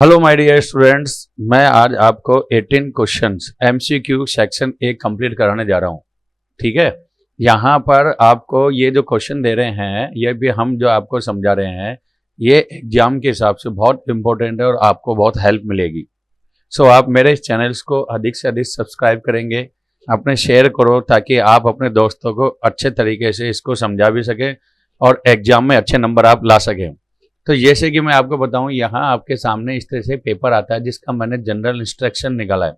Hello my dear students, मैं आज आपको 18 questions MCQ section A complete कराने जा रहा हूँ। ठीक है, यहाँ पर आपको ये जो क्वेश्चन दे रहे हैं ये भी हम जो आपको समझा रहे हैं ये एग्जाम के हिसाब से बहुत इंपॉर्टेंट है और आपको बहुत हेल्प मिलेगी। सो आप मेरे इस चैनल्स को अधिक से अधिक सब्सक्राइब करेंगे, अपने शेयर करो ताकि आप अपने दोस्तों को अच्छे तरीके से इसको समझा भी सकें और एग्जाम में अच्छे नंबर आप ला सकें। तो जैसे कि मैं आपको बताऊं, यहाँ आपके सामने इस तरह से पेपर आता है जिसका मैंने जनरल इंस्ट्रक्शन निकाला है।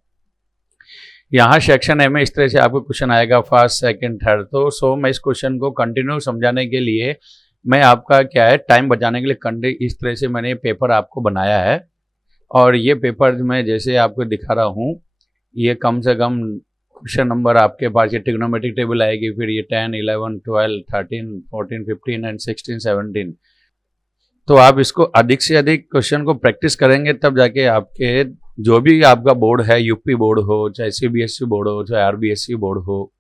यहाँ सेक्शन ए में इस तरह से आपको क्वेश्चन आएगा फर्स्ट सेकंड थर्ड। तो मैं इस क्वेश्चन को कंटिन्यू समझाने के लिए मैं आपका क्या है टाइम बचाने के लिए इस तरह से मैंने पेपर आपको बनाया है। और ये पेपर मैं जैसे आपको दिखा रहा हूँ, ये कम से कम क्वेश्चन नंबर आपके पास ये ट्रिग्नोमेट्रिक टेबल आएगी, फिर ये 10, 11, 12, 13, 14, 15 एंड 16, 17। तो आप इसको अधिक से अधिक क्वेश्चन को प्रैक्टिस करेंगे तब जाके आपके जो भी आपका बोर्ड है, यूपी बोर्ड हो, चाहे सीबीएसई बोर्ड हो, चाहे आरबीएसई बोर्ड हो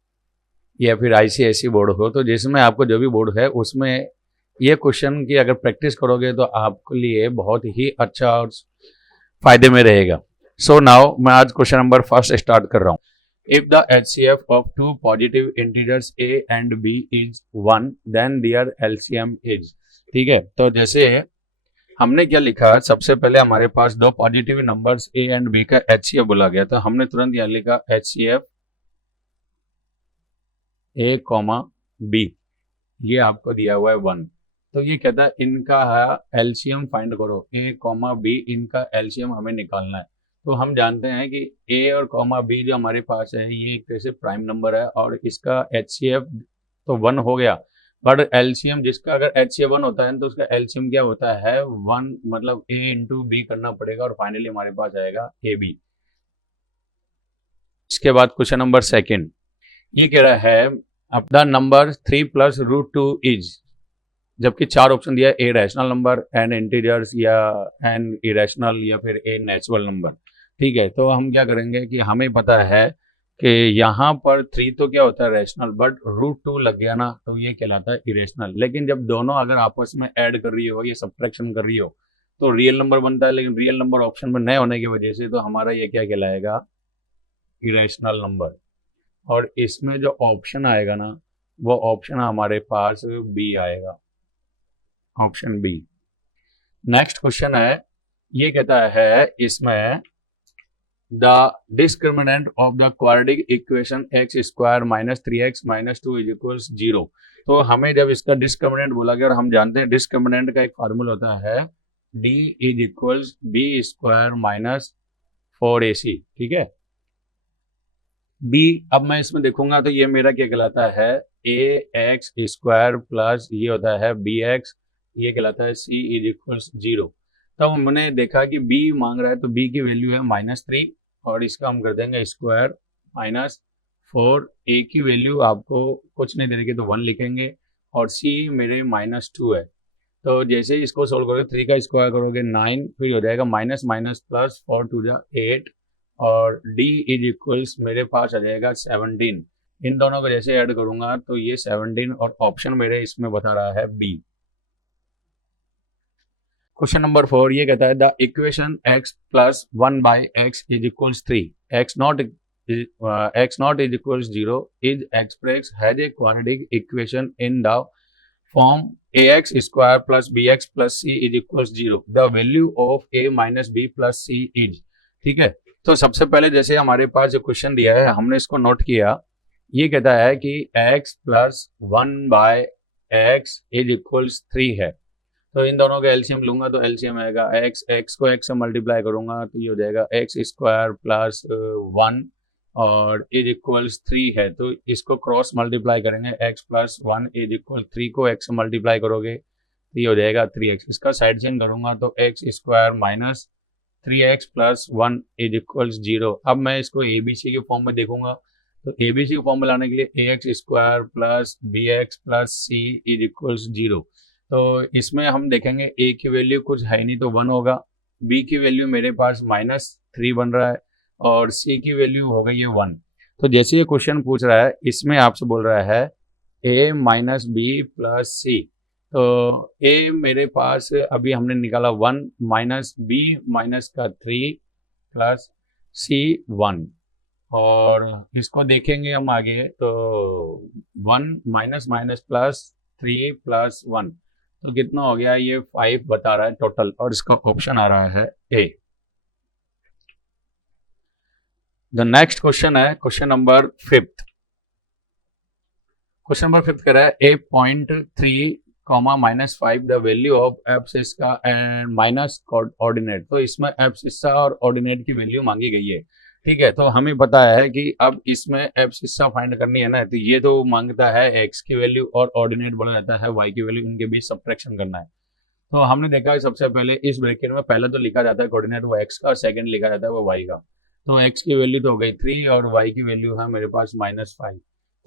या फिर आईसीएसई बोर्ड हो, तो जिसमें आपको जो भी बोर्ड है उसमें ये क्वेश्चन की अगर प्रैक्टिस करोगे तो आपके लिए बहुत ही अच्छा और फायदे में रहेगा। सो नाउ मैं आज क्वेश्चन नंबर फर्स्ट स्टार्ट कर रहा हूँ। If the HCF of two positive integers A and B is 1 then their LCM is. ठीक है, तो जैसे हमने क्या लिखा, सबसे पहले हमारे पास दो positive numbers A and B का एचसीएफ बोला गया, तो हमने तुरंत यहां लिखा एचसीएफ ए कॉमा बी, ये आपको दिया हुआ है 1। तो ये कहता है इनका एलसीएम फाइंड करो, ए कॉमा बी, इनका एलसीएम हमें निकालना है। तो हम जानते हैं कि ए और कॉमा बी जो हमारे पास है ये एक तरह से प्राइम नंबर है और इसका एचसीएफ तो 1 हो गया, बट एलसीएम जिसका अगर एचसीएफ 1 होता है तो उसका एलसीएम क्या होता है 1, मतलब ए इंटू बी करना पड़ेगा और फाइनली हमारे पास आएगा ए बी। इसके बाद क्वेश्चन नंबर सेकेंड ये कह रहा है अब the number 3 plus root 2 is, जबकि 4 ऑप्शन दिया है, a rational number, an integers या एन इरेशनल या फिर ए नेचुरल नंबर। ठीक है, तो हम क्या करेंगे कि हमें पता है कि यहाँ पर 3 तो क्या होता है रैशनल, बट रूट 2 लग गया ना तो ये कहलाता है इरेशनल। लेकिन जब दोनों अगर आपस में ऐड कर रही हो या सब्ट्रैक्शन कर रही हो तो रियल नंबर बनता है, लेकिन रियल नंबर ऑप्शन में न होने की वजह से तो हमारा ये क्या कहलाएगा इरेशनल नंबर। और इसमें जो ऑप्शन आएगा ना वो ऑप्शन हमारे पास बी आएगा, ऑप्शन बी। नेक्स्ट क्वेश्चन है, ये कहता है इसमें the discriminant of the quadratic equation x square minus 3x minus 2 is equals 0। तो हमें जब इसका डिस्क्रिमिनेंट बोला गया, और हम जानते हैं डिस्क्रिमिनेंट का एक फार्मूला होता है D is equals B square minus 4ac। ठीक है, बी अब मैं इसमें देखूंगा तो ये मेरा क्या कहलाता है ए एक्स स्क्वायर प्लस ये होता है बी एक्स, ये कहलाता है सी इज इक्वल्स 0। तब हमने देखा कि बी मांग रहा है तो बी की वैल्यू है -3 और इसका हम कर देंगे स्क्वायर -4। ए की वैल्यू आपको कुछ नहीं देंगे तो 1 लिखेंगे और सी मेरे -2 है। तो जैसे ही इसको सोल्व करोगे 3 का स्क्वायर करोगे 9, फिर हो जाएगा माइनस माइनस प्लस 4 टू जा 8 और d इज इक्वल्स मेरे पास आ जाएगा 17। इन दोनों को जैसे ऐड करूंगा तो ये 17 और ऑप्शन मेरे इसमें बता रहा है बी। क्वेश्चन नंबर 4 ये कहता है the equation x plus 1 by x is equals 3, x not is equals 0 is express has a quadratic equation in the form ax square plus bx plus c is equals 0, the value of a minus b plus c is. ठीक है, तो सबसे पहले जैसे हमारे पास जो question दिया है हमने इसको नोट किया, ये कहता है कि x plus 1 by x is equals 3 है। तो इन दोनों का एलसीएम लूंगा तो एलसीएम आएगा x को x से मल्टीप्लाई करूंगा तो ये हो जाएगा एक्स स्क्वायर प्लस 1 और इज इक्वल्स 3 है, तो इसको क्रॉस मल्टीप्लाई करेंगे, x प्लस 1 इज इक्वल 3 को x से मल्टीप्लाई करोगे तो ये हो जाएगा 3x। इसका साइड चेंज करूंगा तो x square minus 3x plus 1 is equals 0। अब मैं इसको एबीसी के फॉर्म में देखूंगा तो एबीसी के फॉर्म में लाने के लिए a x square plus b x plus c is equals 0। तो इसमें हम देखेंगे ए की वैल्यू कुछ है नहीं तो 1 होगा, बी की वैल्यू मेरे पास -3 बन रहा है और सी की वैल्यू हो गई है 1। तो जैसे ये क्वेश्चन पूछ रहा है इसमें आपसे बोल रहा है ए माइनस बी प्लस सी, तो ए मेरे पास अभी हमने निकाला 1 माइनस बी माइनस का 3 प्लस सी 1, और इसको देखेंगे हम आगे तो 1 माइनस माइनस प्लस 3 प्लस 1, तो कितना हो गया, ये 5 बता रहा है टोटल, और इसका ऑप्शन आ रहा है ए। द नेक्स्ट क्वेश्चन है क्वेश्चन नंबर 5। क्वेश्चन नंबर 5 कह रहा है a point 3 comma minus 5 the value of abscissa का एंड माइनस ऑर्डिनेट। तो इसमें एब्सिसा और ऑर्डिनेट की वैल्यू मांगी गई है, ठीक है। तो हमें पता है कि अब इसमें एब्सिसा फाइंड करनी है ना, तो ये तो मांगता है एक्स की वैल्यू और ऑर्डिनेट बोला जाता है वाई की वैल्यू, इनके बीच सब्ट्रैक्शन करना है। तो हमने देखा है सबसे पहले इस ब्रैकेट में पहले तो लिखा जाता है कोऑर्डिनेट वो एक्स का, और सेकंड लिखा जाता है वो वाई का। तो एक्स की वैल्यू तो हो गई 3 और वाई की वैल्यू है मेरे पास -5।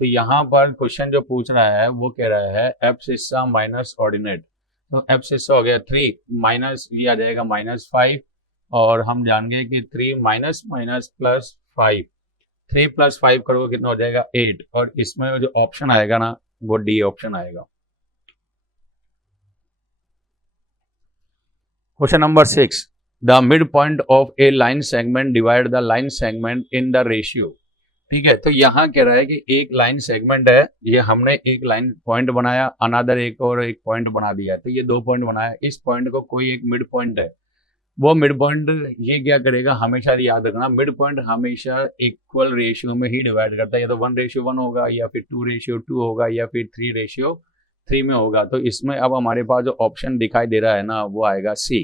तो यहाँ पर क्वेश्चन जो पूछ रहा है वो कह रहा है एब्सिसा माइनस ऑर्डिनेट। तो एब्सिसा हो गया 3 माइनस, ये आ जाएगा -5, और हम जानेंगे कि 3 माइनस माइनस प्लस 5, 3 प्लस 5 करोगे कितना हो जाएगा 8, और इसमें जो ऑप्शन आएगा ना वो डी ऑप्शन आएगा। Question number 6, the mid point of A line segment divide the line segment in the ratio. ठीक है, तो यहाँ कह रहा है कि एक लाइन सेगमेंट है, ये हमने एक लाइन पॉइंट बनाया, अनदर एक और एक पॉइंट बना दिया, तो ये 2 पॉइंट बनाया। इस पॉइंट को कोई एक मिड पॉइंट है, वो मिड पॉइंट ये क्या करेगा, हमेशा याद रखना मिड पॉइंट हमेशा इक्वल रेशियो में ही डिवाइड करता है, या तो 1:1 होगा, या फिर 2:2 होगा, या फिर 3:3 में होगा। तो इसमें अब हमारे पास जो ऑप्शन दिखाई दे रहा है ना वो आएगा सी।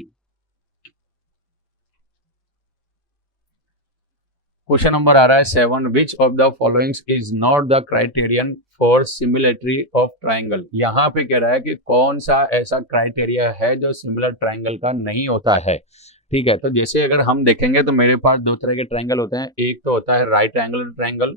क्वेश्चन नंबर आ रहा है 7, विच of the followings is not the criterion for similarity of triangle. यहाँ पे कह रहा है कि कौन सा ऐसा क्राइटेरिया है जो सिमिलर ट्राइंगल का नहीं होता है। ठीक है, तो जैसे अगर हम देखेंगे तो मेरे पास 2 तरह के ट्राइंगल होते हैं, एक तो होता है राइट एंगल ट्राइंगल।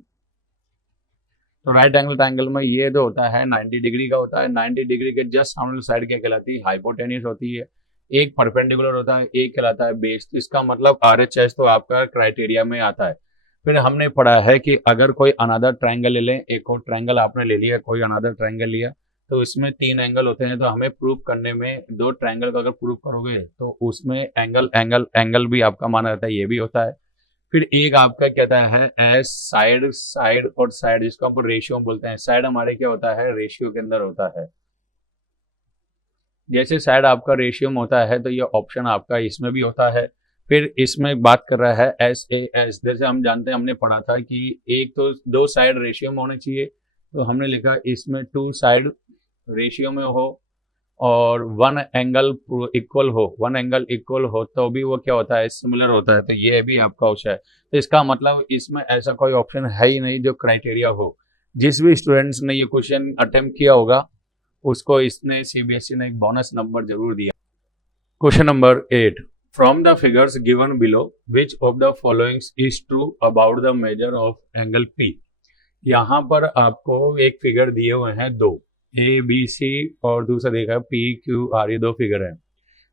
तो राइट एंगल ट्राइंगल में ये जो होता है 90 डिग्री का होता है, 90 डिग्री के जस्ट सामने साइड क्या कहलाती है, हाइपोटेन्यूस होती है। एक परपेंडिकुलर होता है, एक कहलाता है बेस। तो इसका मतलब RHS तो आपका क्राइटेरिया में आता है। फिर हमने पढ़ा है कि अगर कोई अनदर ट्राइंगल ले लें, एक और ट्राइंगल आपने ले लिया, कोई अनदर ट्राइंगल लिया, तो इसमें 3 एंगल होते हैं। तो हमें प्रूव करने में 2 ट्राइंगल का अगर प्रूव करोगे तो उसमें एंगल एंगल एंगल भी आपका माना जाता है, ये भी होता है। फिर एक आपका कहता है एस साइड, साइड और साइड, जिसको हम रेशियो बोलते हैं। साइड हमारे क्या होता है, रेशियो के अंदर होता है। जैसे साइड आपका रेशियो में होता है तो ये ऑप्शन आपका इसमें भी होता है। फिर इसमें बात कर रहा है SAS, जैसे हम जानते हैं, हमने पढ़ा था कि एक तो 2 साइड रेशियो में होने चाहिए, तो हमने लिखा इसमें 2 साइड रेशियो में हो और 1 एंगल इक्वल हो, 1 एंगल इक्वल हो तो भी वो क्या होता है, सिमिलर होता है। तो ये भी आपका ऑप्शन है। तो इसका मतलब इसमें ऐसा कोई ऑप्शन है ही नहीं जो क्राइटेरिया हो। जिस भी स्टूडेंट्स ने ये क्वेश्चन अटेम्प्ट किया होगा उसको इसने CBSE ने एक बोनस नंबर जरूर दिया। Question number 8, from the figures given below which of the followings is true about the measure of angle P। यहाँ पर आपको एक फिगर दिए हुए हैं 2, ABC और दूसरा देखा PQR, ये 2 फिगर हैं।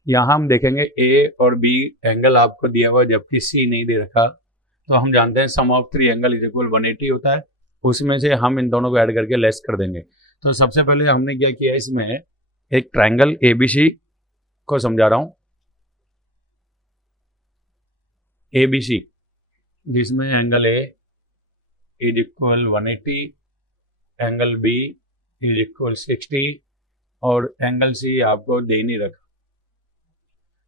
यहाँ हम देखेंगे A और B एंगल आपको दिया हुआ जबकि C नहीं दे रखा। तो हम जानते हैं sum of 3 angle is equal 180 होता है, उसमें से हम इन दोनों को ऐड करके लेस कर देंगे। तो सबसे पहले हमने क्या किया, इसमें एक ट्राइंगल ABC को समझा रहा हूं, ABC जिसमें angle A is equal 180, angle B is equal 60 और एंगल C आपको दे नहीं रखा।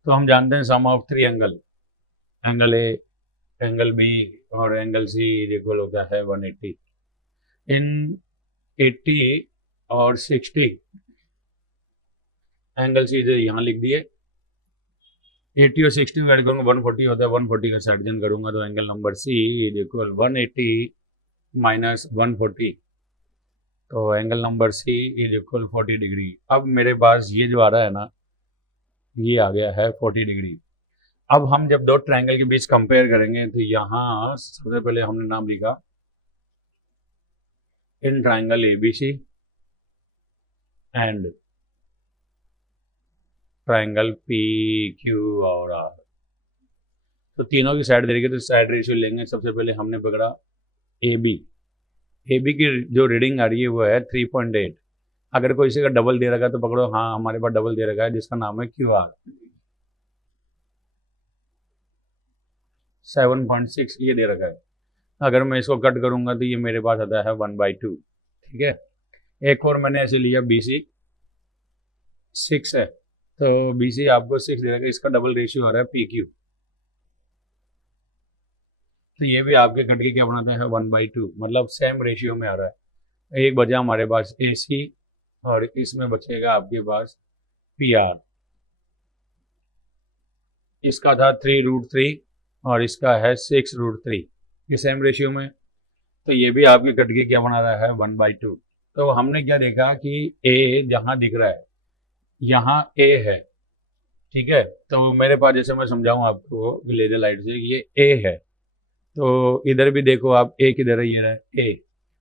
तो हम जानते हैं sum of 3 angle, angle A, angle B और एंगल C इज इक्वल होता है 180। इन 80 और 60 एंगल C जो यहाँ लिख दिए, 80 और 60 ऐड करूँगा 140 होता है, 140 का सब्ट्रैक्शन करूँगा तो angle number C is equal 180 minus 140, तो angle number C is equal 40 degree. अब मेरे पास ये जो आ रहा है ना, ये आ गया है 40 डिग्री। अब हम जब 2 ट्राइंगल के बीच कंपेयर करेंगे तो यहाँ सबसे पहले हमने नाम लिखा in triangle ABC and triangle PQR। तो तीनों की साइड देंगे तो साइड रेशियो लेंगे। सबसे पहले हमने पकड़ा AB की जो रीडिंग आ रही है वो है 3.8। अगर कोई इसी का डबल दे रखा है तो पकड़ो, हाँ हमारे पास डबल दे रखा है जिसका नाम है QR 7.6 ये दे रखा है। अगर मैं इसको कट करूंगा तो ये मेरे पास आता है 1/2। ठीक है, एक और मैंने ऐसे लिया BC 6 है, तो BC आपको 6 दे रखा है, इसका डबल रेशियो आ रहा है PQ, तो ये भी आपके कट के क्या बनाता है 1/2, मतलब सेम रेशियो में आ रहा है। एक बचा हमारे पास AC और इसमें बचेगा आपके पास PR। इसका था 3√3 और इसका है 6√3, ये सेम रेशियो में, तो ये भी आपके कट के क्या बना रहा है 1/2। तो हमने क्या देखा कि A जहाँ दिख रहा है यहाँ A है, ठीक है, तो मेरे पास जैसे मैं समझाऊँ आपको लेजर लाइट से, ये A है, तो इधर भी देखो आप A किधर है, ये रहा है A,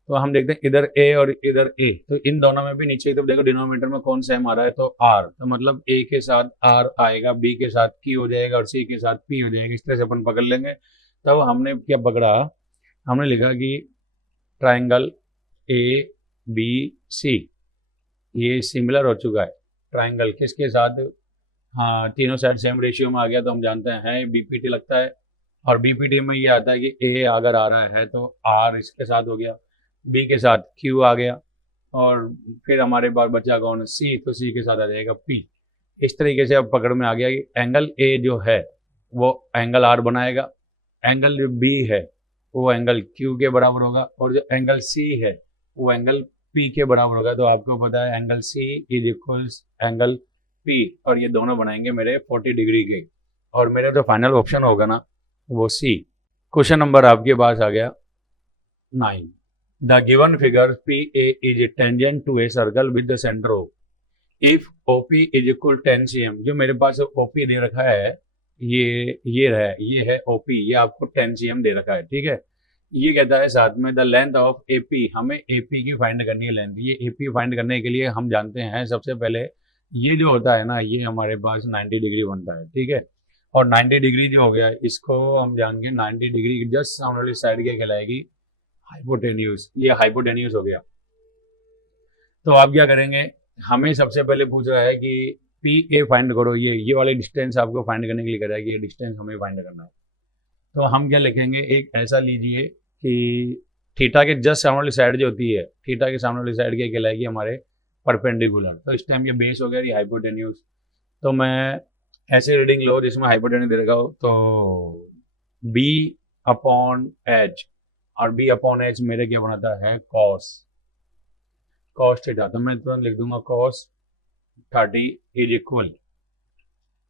तो हम देखते हैं इधर A और इधर A, तो इन दोनों में भी नीचे की तरफ देखो डिनोमिनेटर में कौन सेम आ रहा है, तो R, तो मतलब A के साथ R आएगा, B के साथ Q हो जाएगा और C के साथ P हो जाएगा। इस तरह से अपन पकड़ लेंगे। तब हमने क्या पकड़ा, हमने लिखा कि ट्राइंगल ABC ये सिमिलर हो चुका है। ट्राइंगल किसके साथ, हाँ तीनों साइड सेम रेशियो में आ गया, तो हम जानते हैं BPT लगता है। और BPT में ये आता है कि A अगर आ रहा है तो R इसके साथ हो गया, B के साथ Q आ गया, और फिर हमारे पास बचा कौन, C, तो C के साथ आ जाएगा P। इस तरीके से अब पकड़ में आ गया कि एंगल A जो है वो एंगल R बनाएगा, एंगल जो B है वो एंगल Q के बराबर होगा, और जो एंगल C है वो एंगल P के बराबर होगा। तो आपको पता है angle C is equals angle P, और ये दोनों बनाएंगे मेरे 40 डिग्री के, और मेरा जो फाइनल ऑप्शन होगा ना वो C। क्वेश्चन नंबर आपके पास आ गया 9। The given figure PA is tangent to a circle with the centre O if OP is equal 10 cm। जो मेरे पास OP दे रखा है ये है OP, ये आपको 10 cm दे रखा है, ठीक है। ये कहता है साथ में द लेंथ ऑफ AP, हमें AP की फाइंड करनी है लेंथ। ये AP फाइंड करने के लिए हम जानते हैं सबसे पहले ये जो होता है ना, ये हमारे पास 90 डिग्री बनता है, ठीक है। और 90 डिग्री जो हो गया इसको हम जान गए 90 डिग्री जस्ट सामने वाली साइड क्या कहलाएगी, हाइपोटेन्यूज। ये हाइपोटेन्यूज हो गया। तो आप क्या करेंगे, हमें सबसे पहले पूछ रहा है कि PA फाइंड करो, ये वाली डिस्टेंस आपको फाइंड करने के लिए कह रहा है कि ये डिस्टेंस हमें फाइंड करना है। तो हम क्या लिखेंगे, एक ऐसा लीजिए कि थीटा के जस्ट सामने वाली साइड जो होती है, थीटा के सामने वाली साइड क्या कहलाएगी हमारे परपेंडिकुलर। तो इस टाइम ये बेस हो गया, ये हाइपोटेन्यूज। तो मैं ऐसे रीडिंग लो जिसमें हाइपोटेन्यूज दे रखा हो, तो B/H, और B/H मेरे क्या बनाता है कॉस थीटा। तो मैं तुरंत लिख दूंगा कॉस 30 इज इक्वल,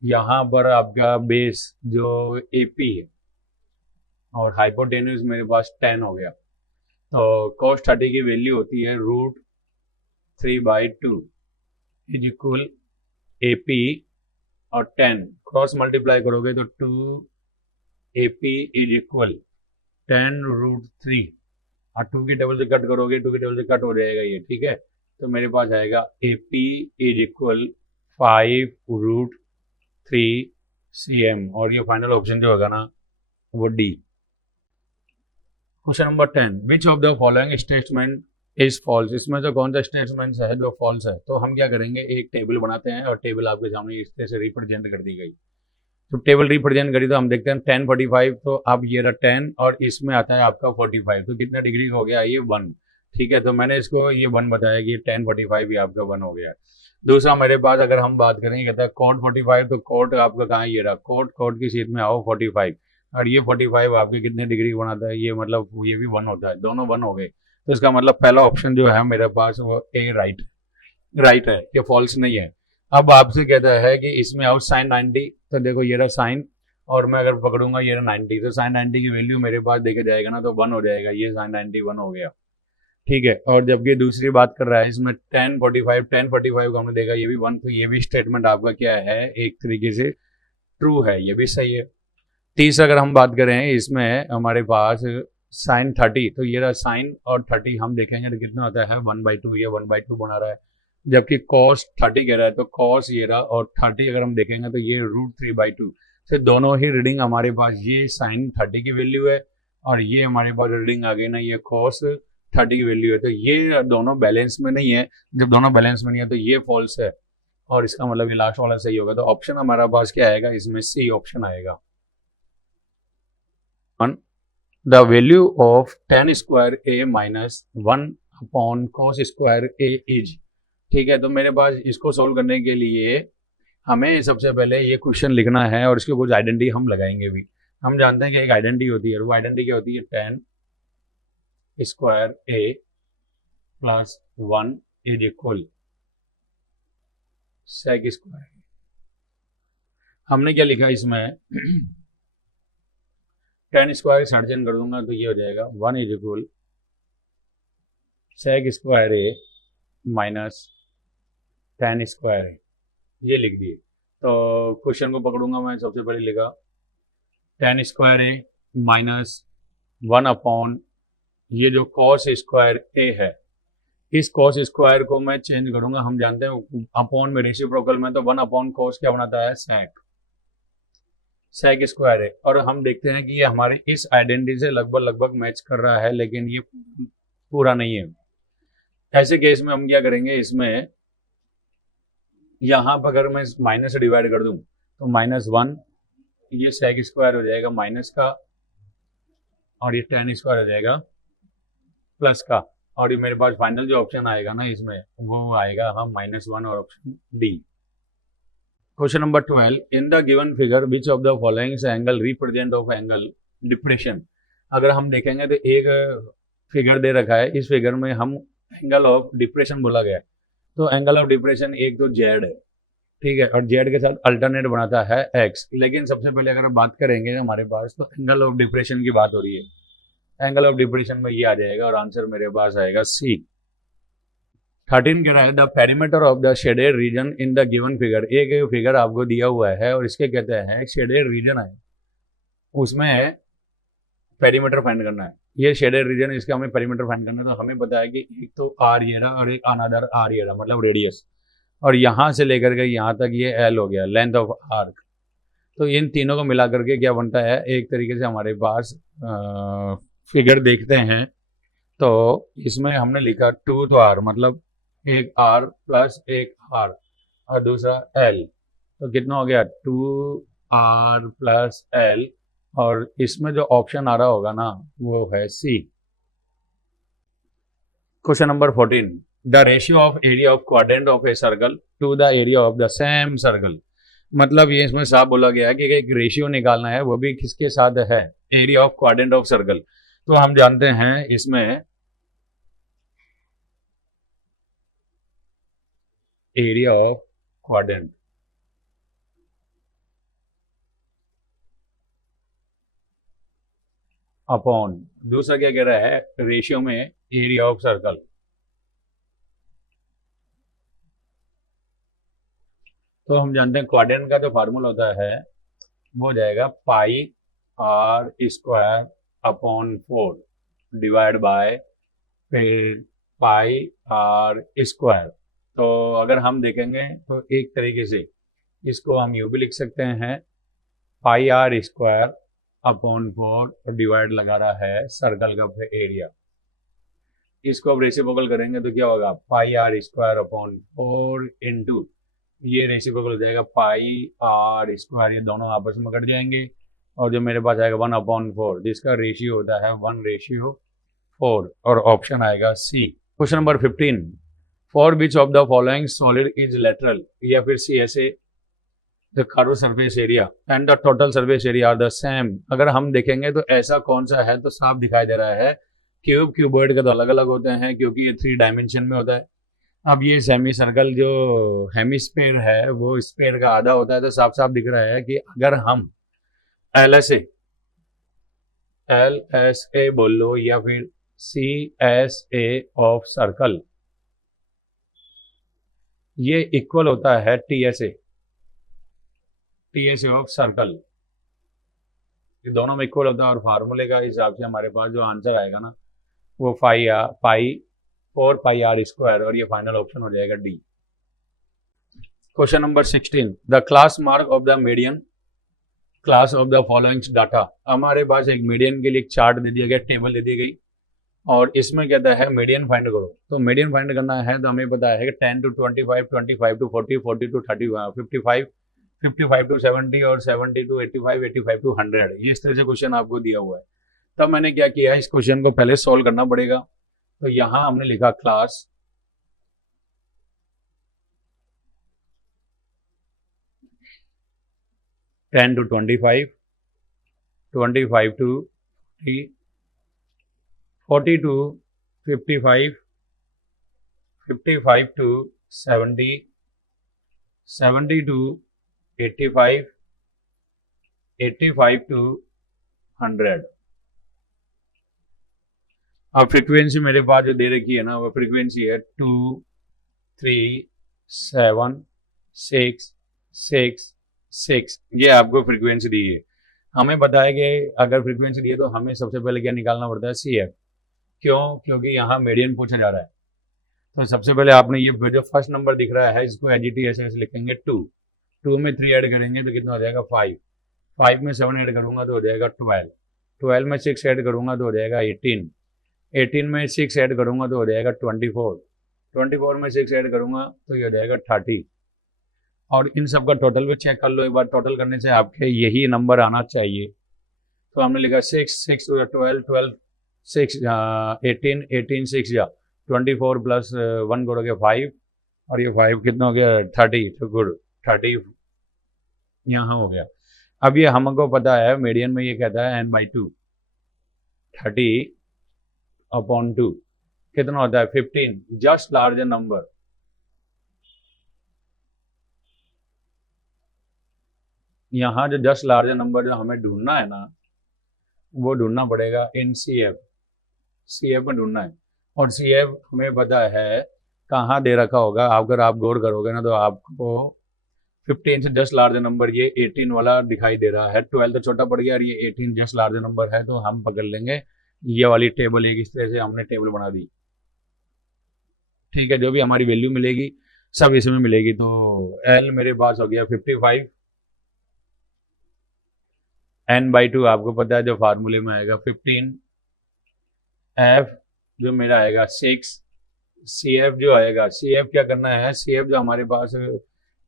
यहाँ पर आपका बेस जो AP है और हाइपोटेन्यूज मेरे पास 10 हो गया। तो cos 30 की वैल्यू होती है √3/2 इज इक्वल AP और 10 क्रॉस मल्टीप्लाई करोगे तो 2AP इज इक्वल 10√3, और 2 की टेबल से कट करोगे 2 की टेबल से कट हो जाएगा ये, ठीक है। तो मेरे पास आएगा AP इज इक्वल 5√3 cm, और ये फाइनल ऑप्शन जो होगा ना वो D। Question number 10, which of the following statement is false. इसमें से कौन सा स्टेटमेंट है जो फॉल्स है। तो हम क्या करेंगे, एक टेबल बनाते हैं और टेबल आपके सामने इस तरह से रिप्रेजेंट कर दी गई। तो टेबल रिप्रेजेंट करी तो हम देखते हैं 10 45, तो अब ये रहा 10 और इसमें आता है आपका 45, तो कितना डिग्री हो गया ये 1, ठीक है। तो मैंने इसको ये 1 बताया कि 10 45 ये आपका 1 हो गया। दूसरा मेरे पास अगर हम बात करें कहता है कोट 45, तो कोट आपका कहाँ, ये रहा कोट की सीट में आओ 45, और ये 45 आपके कितने डिग्री बनाता है, ये मतलब ये भी 1 होता है, दोनों 1 हो गए। तो इसका मतलब पहला ऑप्शन जो है मेरे पास वो A राइट है, ये फॉल्स नहीं है। अब आपसे कहता है कि इसमें आओ साइन 90, तो देखो ये रहा साइन, और मैं अगर पकड़ूंगा ये रहा 90, तो साइन 90 की वैल्यू मेरे पास देखे जाएगा ना तो 1 हो जाएगा, ये साइन 90 1 हो गया, ठीक है। और जबकि दूसरी बात कर रहा है इसमें 10 45 को हमने देखा ये भी 1, तो ये भी स्टेटमेंट आपका क्या है, एक तरीके से ट्रू है, ये भी सही है। तीसरा अगर हम बात करें इसमें हमारे पास साइन 30, तो ये रहा साइन और 30 हम देखेंगे तो कितना होता है 1/2, ये 1/2 बना रहा है। जबकि cos 30 कह रहा है तो cos ये रहा, और 30 अगर हम देखेंगे तो ये √3/2 से दोनों ही रीडिंग हमारे पास, ये साइन 30 की वैल्यू है और ये हमारे पास रीडिंग आ गई ना ये cos 30 की वैल्यू है, तो ये दोनों बैलेंस में नहीं है। जब दोनों बैलेंस में नहीं है तो ये फॉल्स है, और इसका मतलब ये लास्ट वाला सही होगा। तो ऑप्शन हमारा पास क्या आएगा, इसमें सी ऑप्शन आएगा। The value of tan square a minus 1 upon cos square a is, ठीक है। तो मेरे पास इसको सोल्व करने के लिए हमें सबसे पहले ये क्वेश्चन लिखना है और इसके कुछ आइडेंटिटी हम लगाएंगे भी। हम जानते हैं कि एक आइडेंटिटी होती है, वो आइडेंटिटी क्या होती है, tan square a plus 1 is equal sec square. हमने क्या लिखा इसमें tan स्क्वायर सर्जन कर दूंगा तो ये हो जाएगा 1 is equal sec square a minus tan square a, ये लिख दिए। तो क्वेश्चन को पकड़ूंगा मैं, सबसे पहले लिखा tan square a minus 1 upon ये जो cos स्क्वायर a है, इस cos स्क्वायर को मैं चेंज करूंगा। हम जानते हैं अपॉन में रेसिप्रोकल में, तो 1 अपॉन cos क्या बनाता है, sec स्क्वायर है। और हम देखते हैं कि ये हमारे इस आइडेंटिटी से लगभग मैच कर रहा है, लेकिन ये पूरा नहीं है। ऐसे केस में हम क्या करेंगे, इसमें यहाँ पर अगर मैं माइनस से डिवाइड कर दूं तो -1 ये sec स्क्वायर हो जाएगा माइनस का, और ये tan स्क्वायर हो जाएगा प्लस का, और ये मेरे पास फाइनल जो ऑप्शन आएगा ना इसमें वो आएगा हम -1 और option D. Question number 12, in the given figure which of the following angle represent of angle depression. अगर हम देखेंगे तो एक फिगर दे रखा है, इस फिगर में हम एंगल ऑफ डिप्रेशन बोला गया है। तो एंगल ऑफ डिप्रेशन एक तो जेड है, ठीक है, और जेड के साथ अल्टरनेट बनाता है एक्स। लेकिन सबसे पहले अगर बात करेंगे हमारे पास, तो एंगल ऑफ डिप्रेशन की बात हो रही है। एंगल ऑफ डिप्रेशन में ये आ जाएगा और आंसर मेरे पास आएगा सी। 13 कह रहा है the perimeter of the shaded region in the given figure. एक फिगर आपको दिया हुआ है और इसके कहते हैं शेडेड रीजन है, उसमें पेरीमीटर फाइंड करना है। ये शेडेड रीजन, इसका हमें पेरीमीटर फाइंड करना है। तो हमें पता है कि एक तो आर ये रहा और एक अनदर आर ये रहा, मतलब रेडियस, और यहाँ से लेकर के यहाँ तक ये एल हो गया, लेंथ ऑफ आर्क। तो इन तीनों को मिला करके क्या बनता है, एक तरीके से हमारे पास फिगर देखते हैं तो इसमें हमने लिखा 2 तो आर, मतलब एक आर प्लस एक आर और दूसरा एल, तो कितना हो गया 2r प्लस एल, और इसमें जो ऑप्शन आ रहा होगा ना वो है C. Question number 14, the ratio of area of quadrant of a circle to the area of the same circle. मतलब ये इसमें साफ बोला गया है कि एक रेशियो निकालना है, वो भी किसके साथ है, area of quadrant of circle. तो हम जानते हैं इसमें एरिया ऑफ क्वाड्रेंट अपॉन दूसरा क्या कह रहा है, रेशियो में एरिया ऑफ सर्कल। तो हम जानते हैं क्वाड्रेंट का जो फार्मूला होता है वो हो जाएगा pi r square upon 4 divide by फिर पाई आर स्क्वायर। तो अगर हम देखेंगे तो एक तरीके से इसको हम यूं भी लिख सकते हैं, पाई आर स्क्वायर अपॉन 4 डिवाइड लगा रहा है सर्कल का एरिया। इसको अब रेसिप्रोकल करेंगे तो क्या होगा, पाई आर स्क्वायर अपॉन 4 इंटू ये रेसिप्रोकल हो जाएगा पाई आर स्क्वायर, ये दोनों आपस में कट जाएंगे और जो मेरे पास आएगा 1/4, जिसका रेशियो होता है 1:4 और ऑप्शन आएगा C. Question number 15, for which of the following solid is lateral, या फिर सी ऐसे the curve surface area and the total surface area are the same. अगर हम देखेंगे तो ऐसा कौन सा है, तो साफ दिखाई दे रहा है क्यूब, क्यूबॉइड के तो अलग अलग होते हैं क्योंकि ये 3 डायमेंशन में होता है। अब ये सेमी सर्कल जो हेमिस्फीयर है वो स्फीयर का आधा होता है, तो साफ साफ दिख रहा है कि अगर हम एल एस ए बोल लो या फिर CSA ऑफ सर्कल, ये इक्वल होता है TSA ऑफ सर्कल, ये दोनों में इक्वल होता है। और फार्मूले का हिसाब से हमारे पास जो आंसर आएगा ना वो पाई 4 पाई आर स्क्वायर, और ये फाइनल ऑप्शन हो जाएगा D. Question number 16, the class mark of the median class of the following data. हमारे पास एक मीडियन के लिए एक चार्ट दे दिया गया, टेबल दे दी गई, और इसमें कहता है मीडियन फाइंड करो। तो मीडियन फाइंड करना है तो हमें पता है कि 10 to 25, 25 to 40, 40 to 30, 55, 55 to 70 और 70 to 85, 85 to 100, ये इस तरह से क्वेश्चन आपको दिया हुआ है। तब मैंने क्या किया, इस क्वेश्चन को पहले सोल्व करना पड़ेगा। तो यहां हमने लिखा class 10 to 25, 25 to 40, 40 to 55, 55 to 70, 70 to 85, 85 to 100। अब फ्रीक्वेंसी मेरे पास जो दे रखी है ना, वो फ्रीक्वेंसी है 2, 3, 7, 6, 6, 6। ये आपको फ्रीक्वेंसी दी है। हमें पता है कि अगर फ्रीक्वेंसी दी है तो हमें सबसे पहले क्या निकालना पड़ता है, सी एफ। क्यों? क्योंकि यहाँ मीडियन पूछा जा रहा है। तो सबसे पहले आपने ये जो फर्स्ट नंबर दिख रहा है इसको एच लिखेंगे 2, 2 में 3 ऐड करेंगे तो कितना हो जाएगा 5, 5 में 7 ऐड करूंगा तो हो जाएगा 12, 12 में 6 ऐड करूंगा तो हो जाएगा 18, 18 में 6 ऐड करूंगा तो हो जाएगा 24, 24 में 6 ऐड करूंगा तो ये हो जाएगा 30। और इन सब का टोटल भी चेक कर लो एक बार, टोटल करने से आपके यही नंबर आना चाहिए। तो हमने लिखा 6, 6 12, 12 6 18, 18 6 या 24 प्लस 1 करोगे 5, और ये 5 कितना हो गया 30। तो गुड, 30 यहाँ हो गया। अब ये हमको पता है मीडियन में ये कहता है n/2, 30/2 कितना होता है 15, जस्ट लार्जर नंबर। यहाँ जो जस्ट लार्जर नंबर जो हमें ढूंढना है ना, वो ढूंढना पड़ेगा इन CF, CF में ढूंढना है। और CF हमें पता है कहाँ दे रखा होगा, अगर आप गौर करोगे ना तो आपको 15 से जस्ट लार्जर नंबर ये 18 वाला दिखाई दे रहा है। 12 तो छोटा पड़ गया और ये 18 जस्ट लार्जर नंबर है, तो हम पकड़ लेंगे ये वाली टेबल। एक इस तरह से हमने टेबल बना दी, ठीक है। जो भी हमारी वैल्यू मिलेगी सब इसमें मिलेगी। तो L मेरे पास हो गया 55, n/2 आपको पता है जो फार्मूले में आएगा 15, F जो मेरा आएगा 6, CF जो आएगा, CF क्या करना है, CF जो हमारे पास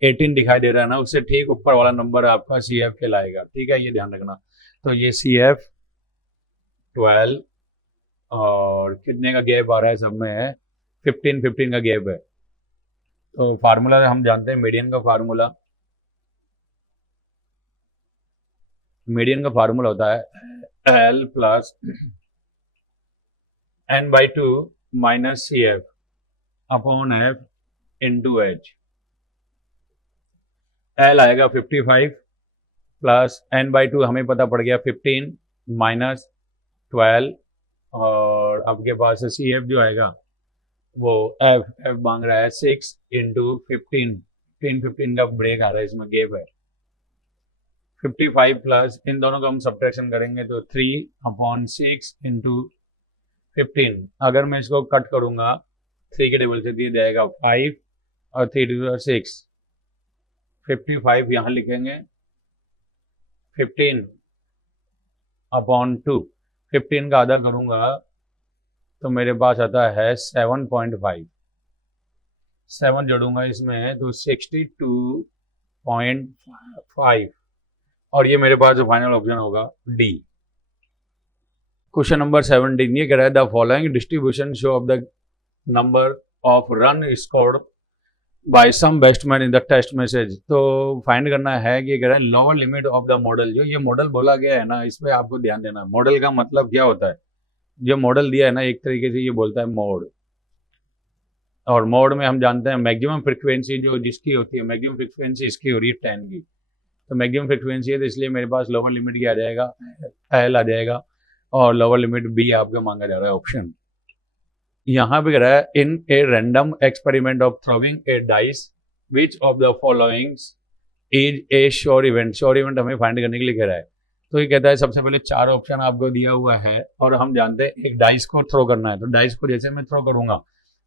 18 दिखाई दे रहा है ना, उससे ठीक ऊपर वाला नंबर आपका CF कहलाएगा, ठीक है, ये ध्यान रखना। तो ये CF 12 और कितने का गैप आ रहा है, सब में है 15, 15 का गैप है। तो फार्मूला हम जानते हैं मीडियन का फार्मूला, मीडियन का फार्मूला होता है L plus n/2 minus CF upon F into H। L आएगा 55 प्लस n/2 हमें पता पड़ गया 15 माइनस 12, और आपके पास CF जो आएगा वो F मांग रहा है 6 इंटू 15, 15 का ब्रेक आ रहा है, इसमें गैप है। 55 प्लस इन दोनों का हम सब्ट्रैक्शन करेंगे तो 3/6 इंटू 15। अगर मैं इसको कट करूंगा 3 के टेबल से दिया जाएगा 5 और 3 to 6, 55 यहाँ लिखेंगे 15/2, 15 का आधा करूंगा तो मेरे पास आता है 7.5, 7 जोड़ूंगा इसमें तो 62.5, और ये मेरे पास जो फाइनल ऑप्शन होगा D। क्वेश्चन नंबर 17 ये कह रहा है the following distribution show of the number of run scored by some batsman in the test matches. तो फाइंड करना है कि कह रहा है lower limit of the modal. जो ये मॉडल बोला गया है ना, इस पर आपको ध्यान देना। मॉडल का मतलब क्या होता है, जो मॉडल दिया है ना, एक तरीके से ये बोलता है मोड, और मोड में हम जानते हैं मैक्सिमम फ्रिक्वेंसी जो जिसकी होती है, मैक्सिमम फ्रिक्वेंसी इसकी हो रही है 10 की, तो मैक्सिमम फ्रिक्वेंसी है, तो इसलिए मेरे पास लोअर लिमिट क्या आ जाएगा, L आ जाएगा, और लोअर लिमिट B आपका मांगा जा रहा है ऑप्शन। यहाँ पे कह रहा है in a random experiment of throwing a dice which of the following is a sure event. Sure event हमें फाइंड करने के लिए कह रहा है। तो ये कहता है सबसे पहले 4 ऑप्शन आपको दिया हुआ है, और हम जानते हैं एक डाइस को थ्रो करना है। तो डाइस को जैसे मैं थ्रो करूंगा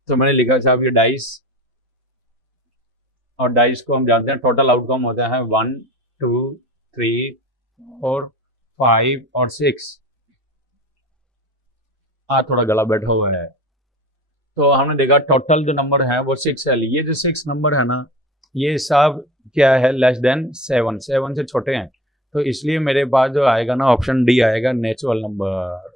तो मैंने लिखा साहब ये डाइस, और डाइस को हम जानते हैं टोटल आउटकम होता है 1 2 3 4 5 और 6। थोड़ा गला बैठा हुआ है। तो हमने देखा टोटल जो नंबर है वो 6 है। ये जो 6 नंबर है ना, ये सब क्या है, लेस देन 7 से छोटे हैं। तो इसलिए मेरे पास जो आएगा ना, ऑप्शन डी आएगा, नेचुरल नंबर।